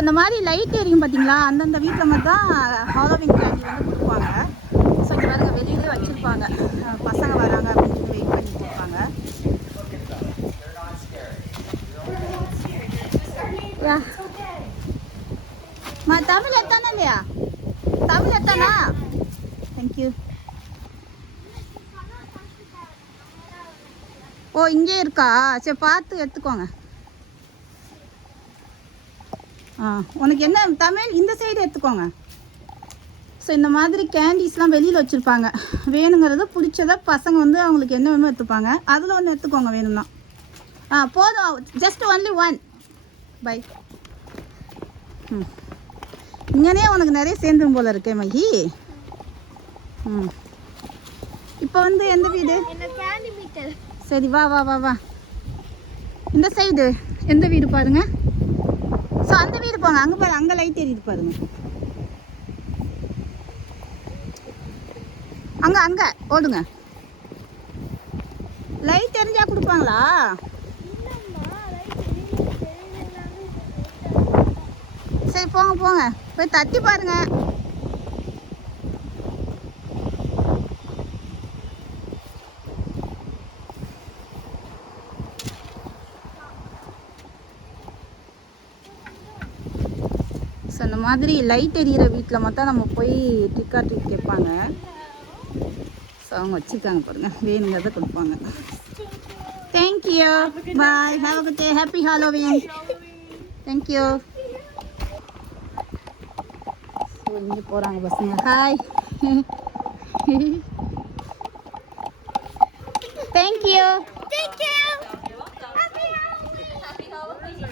இந்த மாதிரி லைட் எரியும் பார்த்தீங்களா, அந்தந்த வீட்டில் மட்டும் தான் ஹாலோவின் கேண்டி வந்து கொடுப்பாங்க. ஸோ இந்த மாதிரி வெளியிலே வச்சுருப்பாங்க, பசங்க வராங்க அப்படின்னு வெயிட் பண்ணி கொடுப்பாங்க. தமிழ் எத்தானா இல்லையா? தமிழ் எத்தானா? தேங்க்யூ. ஓ இங்கே இருக்கா? சரி பார்த்து எடுத்துக்கோங்க. உனக்கு என்ன தமிழ் இந்த சைடு எடுத்துக்கோங்க. ஸோ இந்த மாதிரி கேண்டீஸ்லாம் வெளியில் வச்சுருப்பாங்க. வேணுங்கிறது பிடிச்சத பசங்க வந்து அவங்களுக்கு என்ன வேணுமோ எடுத்துப்பாங்க. அதில் ஒன்று எடுத்துக்கோங்க வேணும்னா. போதும், ஜஸ்ட் ஒன்லி ஒன் பை. இங்கனே உனக்கு நிறைய சேர்ந்துடும் போல இருக்கே மகி. இப்போ வந்து எந்த வீடு? சரி வா வா வா வா. இந்த சைடு எந்த வீடு பாருங்க. ஸோ அந்த வீடு போங்க, அங்கே பாருங்க, அங்கே லைட் எரியுது பாருங்க. அங்கே அங்கே ஓடுங்க. லைட் எரிஞ்சா கொடுப்பாங்களா? சரி போங்க போங்க, போய் தட்டி பாருங்க. ஸோ இந்த மாதிரி லைட் எரியிற வீட்டில் மட்டும் நம்ம போய் ட்ரிக் ஆர் ட்ரீட் கேட்பாங்க. ஸோ அவங்க வச்சுருக்காங்க பாருங்கள், வேணுங்கிறத கொடுப்பாங்க. Thank you, bye, have a good day, happy Halloween. Thank you. So இங்கே போகிறாங்க பசங்க. ஹாய். தேங்க்யூ.